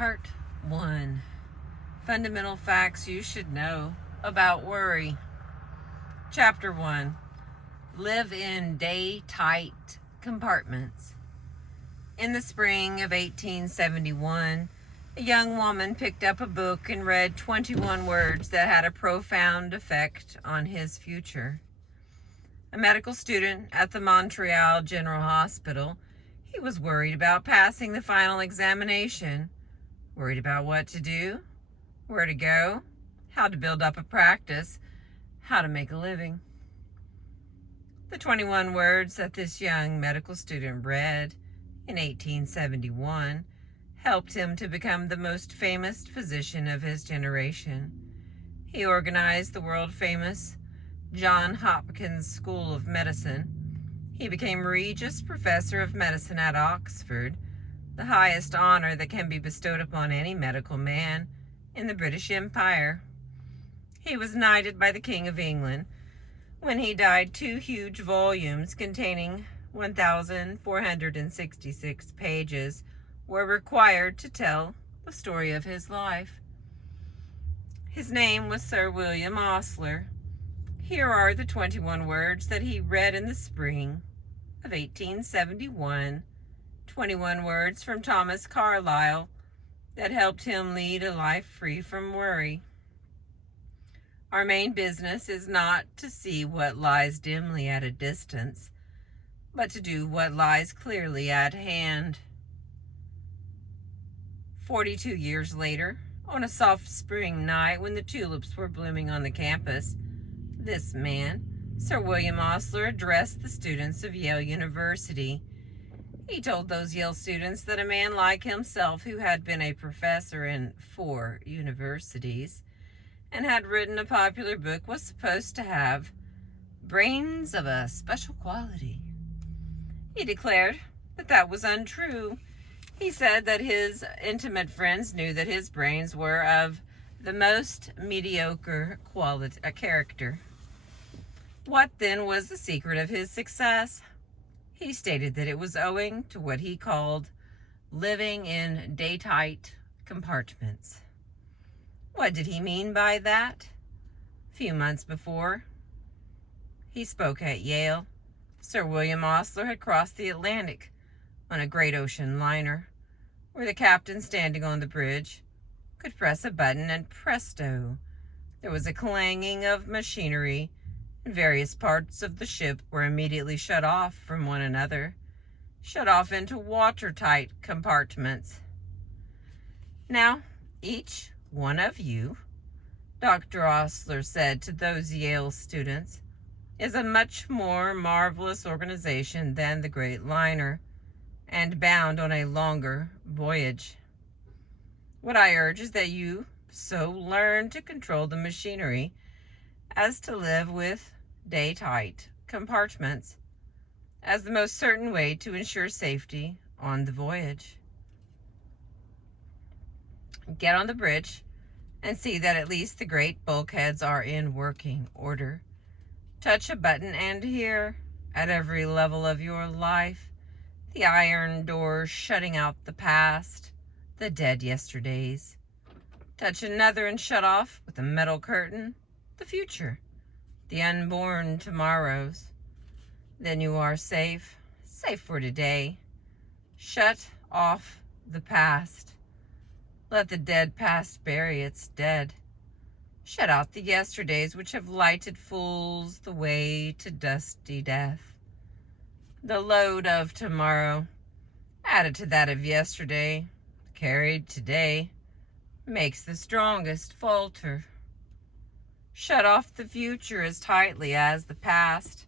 Part 1. Fundamental facts you should know about worry. Chapter 1. Live in day-tight compartments. In the spring of 1871, a young woman picked up a book and read 21 words that had a profound effect on his future. A medical student at the Montreal General Hospital, he was worried about passing the final examination, worried about what to do, where to go, how to build up a practice, how to make a living. The 21 words that this young medical student read in 1871 helped him to become the most famous physician of his generation. He organized the world-famous Johns Hopkins School of Medicine. He became Regius Professor of Medicine at Oxford, the highest honor that can be bestowed upon any medical man in the British Empire. He was knighted by the King of England. When he died, 2 huge volumes containing 1,466 pages were required to tell the story of his life. His name was Sir William Osler. Here are the 21 words that he read in the spring of 1871, 21 words from Thomas Carlyle that helped him lead a life free from worry. Our main business is not to see what lies dimly at a distance, but to do what lies clearly at hand. 42 years later, on a soft spring night when the tulips were blooming on the campus, this man, Sir William Osler, addressed the students of Yale University. He told those Yale students that a man like himself, who had been a professor in 4 universities and had written a popular book, was supposed to have brains of a special quality. He declared that that was untrue. He said that his intimate friends knew that his brains were of the most mediocre character. What then was the secret of his success? He stated that it was owing to what he called living in day-tight compartments. What did he mean by that? A few months before he spoke at Yale, Sir William Osler had crossed the Atlantic on a great ocean liner, where the captain, standing on the bridge, could press a button and presto, there was a clanging of machinery, and various parts of the ship were immediately shut off from one another, shut off into watertight compartments. Now, each one of you, Dr. Osler said to those Yale students, is a much more marvelous organization than the great liner, and bound on a longer voyage. What I urge is that you so learn to control the machinery as to live with day-tight compartments as the most certain way to ensure safety on the voyage. Get on the bridge and see that at least the great bulkheads are in working order. Touch a button and hear, at every level of your life, the iron doors shutting out the past, the dead yesterdays. Touch another and shut off, with a metal curtain, the future, the unborn tomorrows. Then you are safe, safe for today. Shut off the past. Let the dead past bury its dead. Shut out the yesterdays which have lighted fools the way to dusty death. The load of tomorrow, added to that of yesterday, carried today, makes the strongest falter. Shut off the future as tightly as the past.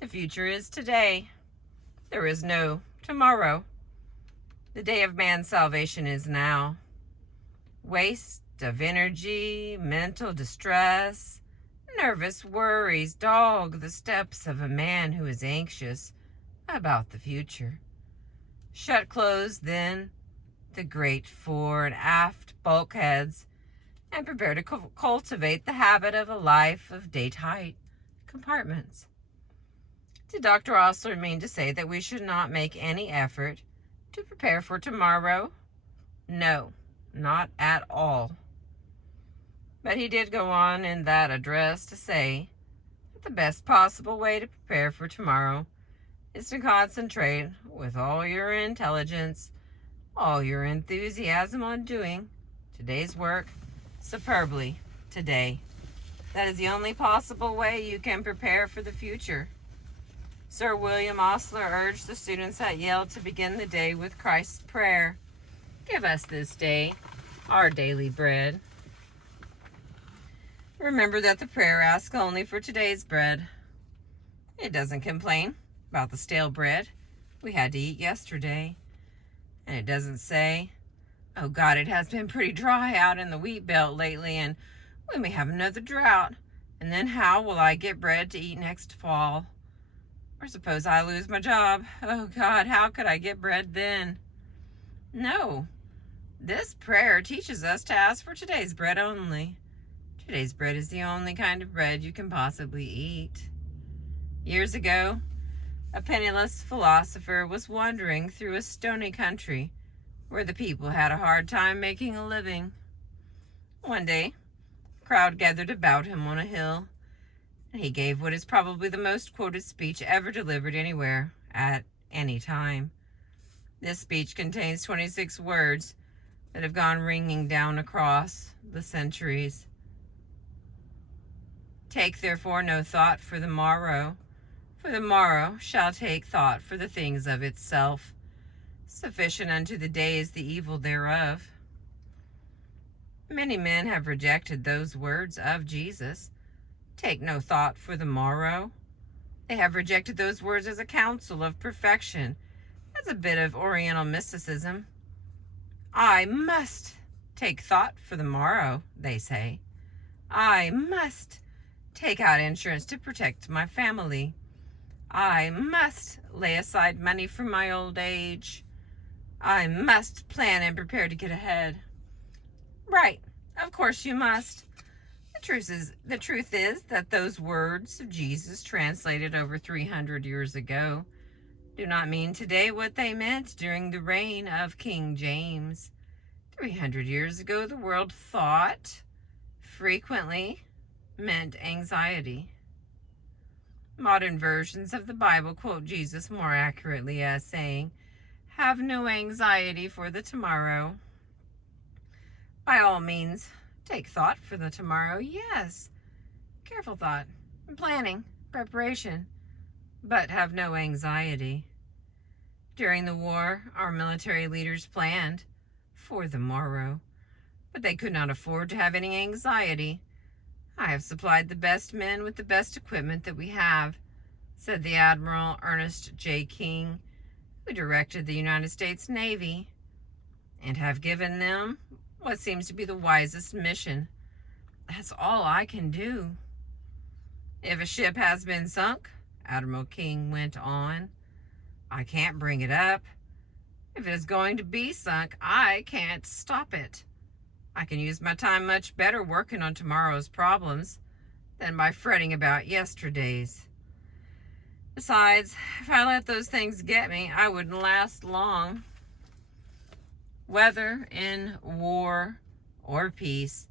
The future is today. There is no tomorrow. The day of man's salvation is now. Waste of energy, mental distress, nervous worries dog the steps of a man who is anxious about the future. Shut close, then, the great fore and aft bulkheads, and prepare to cultivate the habit of a life of day-tight compartments. Did Dr. Osler mean to say that we should not make any effort to prepare for tomorrow? No, not at all. But he did go on in that address to say that the best possible way to prepare for tomorrow is to concentrate with all your intelligence, all your enthusiasm on doing today's work superbly today. That is the only possible way you can prepare for the future. Sir William Osler urged the students at Yale to begin the day with Christ's prayer. Give us this day our daily bread. Remember that the prayer asks only for today's bread. It doesn't complain about the stale bread we had to eat yesterday. And it doesn't say, oh God, it has been pretty dry out in the wheat belt lately and we may have another drought. And then how will I get bread to eat next fall? Or suppose I lose my job. Oh God, how could I get bread then? No, this prayer teaches us to ask for today's bread only. Today's bread is the only kind of bread you can possibly eat. Years ago, a penniless philosopher was wandering through a stony country where the people had a hard time making a living. One day, a crowd gathered about him on a hill, and he gave what is probably the most quoted speech ever delivered anywhere, at any time. This speech contains 26 words that have gone ringing down across the centuries. Take therefore no thought for the morrow shall take thought for the things of itself. Sufficient unto the day is the evil thereof. Many men have rejected those words of Jesus. Take no thought for the morrow. They have rejected those words as a counsel of perfection, as a bit of Oriental mysticism. I must take thought for the morrow, they say. I must take out insurance to protect my family. I must lay aside money for my old age. I must plan and prepare to get ahead. Right, of course you must. The truth is that those words of Jesus, translated over 300 years ago, do not mean today what they meant during the reign of King James. 300 years ago, the word thought frequently meant anxiety. Modern versions of the Bible quote Jesus more accurately as saying, have no anxiety for the tomorrow. By all means, take thought for the tomorrow, yes. Careful thought, planning, preparation, but have no anxiety. During the war, our military leaders planned for the morrow, but they could not afford to have any anxiety. I have supplied the best men with the best equipment that we have, said the Admiral Ernest J. King, who directed the United States Navy, and have given them what seems to be the wisest mission. That's all I can do. If a ship has been sunk, Admiral King went on, I can't bring it up. If it is going to be sunk, I can't stop it. I can use my time much better working on tomorrow's problems than by fretting about yesterday's. Besides, if I let those things get me, I wouldn't last long. Whether in war or peace,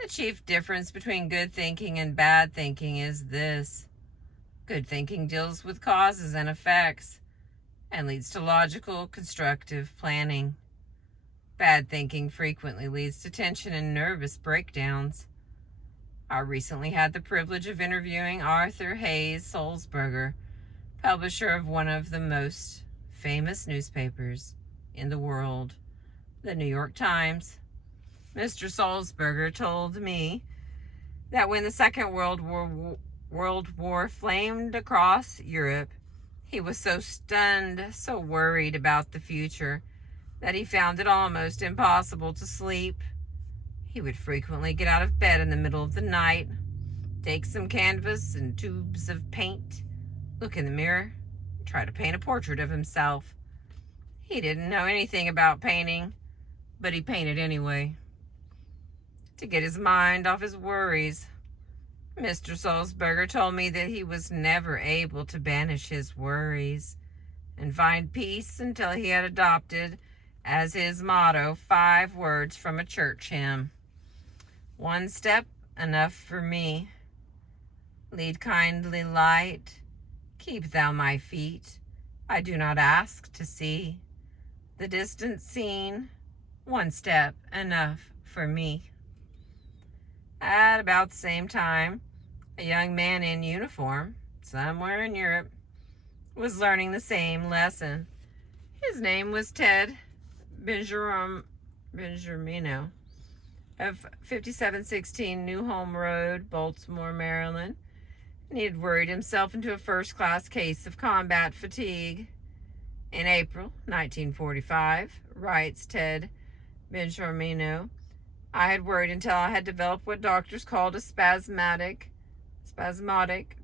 the chief difference between good thinking and bad thinking is this. Good thinking deals with causes and effects and leads to logical, constructive planning. Bad thinking frequently leads to tension and nervous breakdowns. I recently had the privilege of interviewing Arthur Hayes Sulzberger, publisher of one of the most famous newspapers in the world, the New York Times. Mr. Sulzberger told me that when the Second World War flamed across Europe, he was so stunned, so worried about the future, that he found it almost impossible to sleep. He would frequently get out of bed in the middle of the night, take some canvas and tubes of paint, look in the mirror, and try to paint a portrait of himself. He didn't know anything about painting, but he painted anyway, to get his mind off his worries. Mr. Sulzberger told me that he was never able to banish his worries and find peace until he had adopted as his motto 5 words from a church hymn. One step, enough for me. Lead kindly light, keep thou my feet. I do not ask to see the distant scene. One step, enough for me. At about the same time, a young man in uniform, somewhere in Europe, was learning the same lesson. His name was Ted Benjamin of 5716 New Home Road, Baltimore, Maryland, and he had worried himself into a first-class case of combat fatigue. In April 1945, writes Ted Benjamin, I had worried until I had developed what doctors called a spasmodic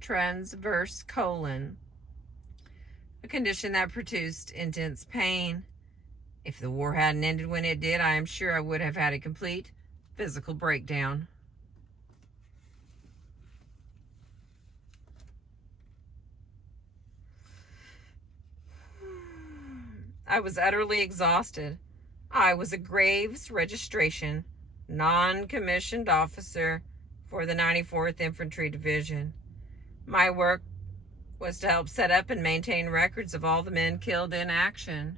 transverse colon, a condition that produced intense pain. If the war hadn't ended when it did, I am sure I would have had a complete physical breakdown. I was utterly exhausted. I was a Graves registration, non-commissioned officer for the 94th Infantry Division. My work was to help set up and maintain records of all the men killed in action,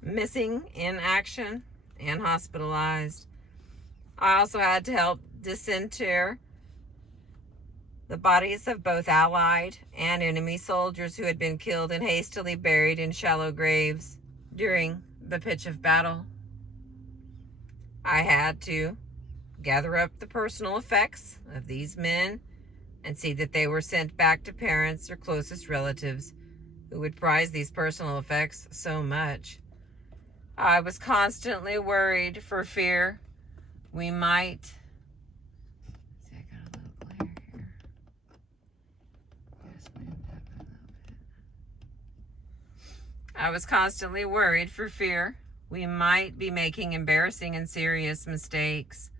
missing in action, and hospitalized. I also had to help disinter the bodies of both Allied and enemy soldiers who had been killed and hastily buried in shallow graves during the pitch of battle. I had to gather up the personal effects of these men and see that they were sent back to parents or closest relatives who would prize these personal effects so much. I was constantly worried for fear we might... I got a little glare here. Just wind up a little bit. I was constantly worried for fear we might be making embarrassing and serious mistakes.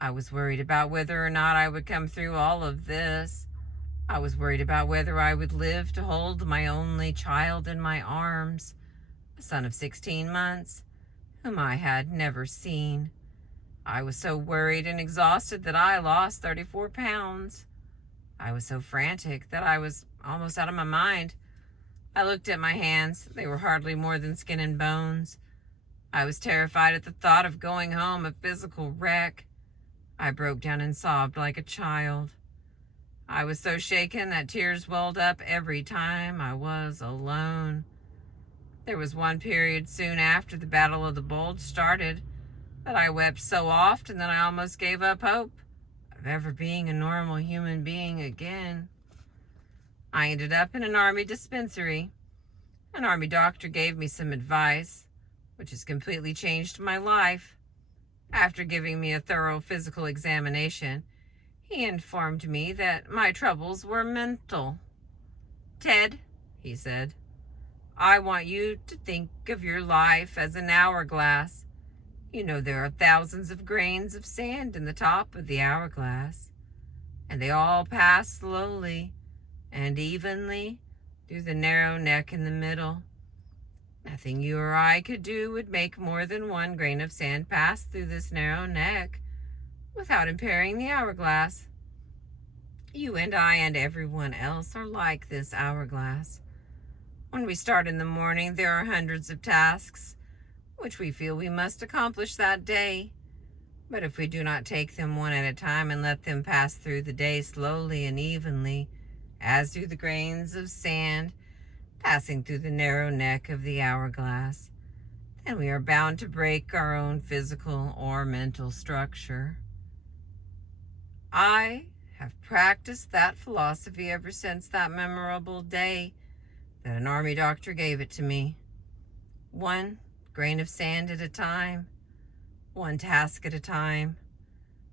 I was worried about whether or not I would come through all of this. I was worried about whether I would live to hold my only child in my arms, a son of 16 months, whom I had never seen. I was so worried and exhausted that I lost 34 pounds. I was so frantic that I was almost out of my mind. I looked at my hands. They were hardly more than skin and bones. I was terrified at the thought of going home a physical wreck. I broke down and sobbed like a child. I was so shaken that tears welled up every time I was alone. There was one period soon after the Battle of the Bulge started that I wept so often that I almost gave up hope of ever being a normal human being again. I ended up in an Army dispensary. An Army doctor gave me some advice, which has completely changed my life. After giving me a thorough physical examination, he informed me that my troubles were mental. Ted, he said, I want you to think of your life as an hourglass. You know there are thousands of grains of sand in the top of the hourglass, and they all pass slowly and evenly through the narrow neck in the middle. Nothing you or I could do would make more than one grain of sand pass through this narrow neck without impairing the hourglass. You and I and everyone else are like this hourglass. When we start in the morning, there are hundreds of tasks which we feel we must accomplish that day. But if we do not take them one at a time and let them pass through the day slowly and evenly, as do the grains of sand passing through the narrow neck of the hourglass, then we are bound to break our own physical or mental structure. I have practiced that philosophy ever since that memorable day that an Army doctor gave it to me. One grain of sand at a time, one task at a time.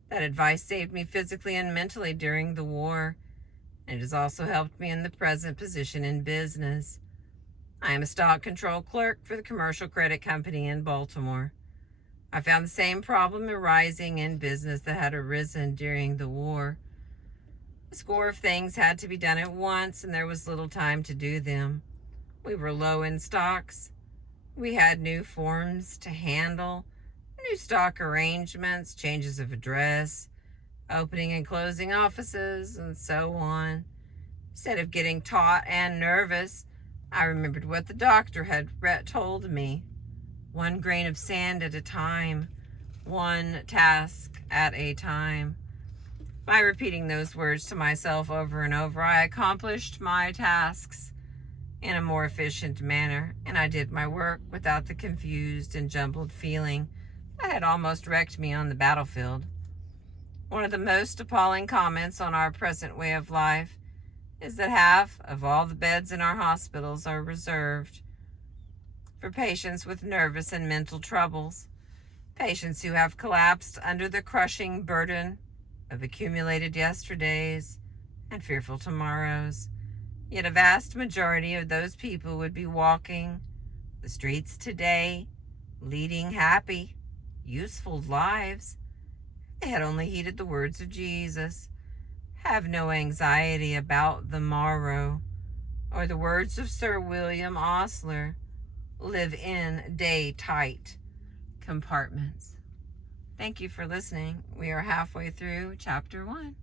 That advice saved me physically and mentally during the war, and it has also helped me in the present position in business. I am a stock control clerk for the commercial credit company in Baltimore. I found the same problem arising in business that had arisen during the war. A score of things had to be done at once, and there was little time to do them. We were low in stocks. We had new forms to handle, new stock arrangements, changes of address, opening and closing offices, and so on. Instead of getting taut and nervous, I remembered what the doctor had told me. One grain of sand at a time, one task at a time. By repeating those words to myself over and over, I accomplished my tasks in a more efficient manner, and I did my work without the confused and jumbled feeling that had almost wrecked me on the battlefield. One of the most appalling comments on our present way of life is that half of all the beds in our hospitals are reserved for patients with nervous and mental troubles, patients who have collapsed under the crushing burden of accumulated yesterdays and fearful tomorrows. Yet a vast majority of those people would be walking the streets today, leading happy, useful lives. They had only heeded the words of Jesus. Have no anxiety about the morrow, or the words of Sir William Osler. Live in day tight compartments. Thank you for listening. We are halfway through chapter 1.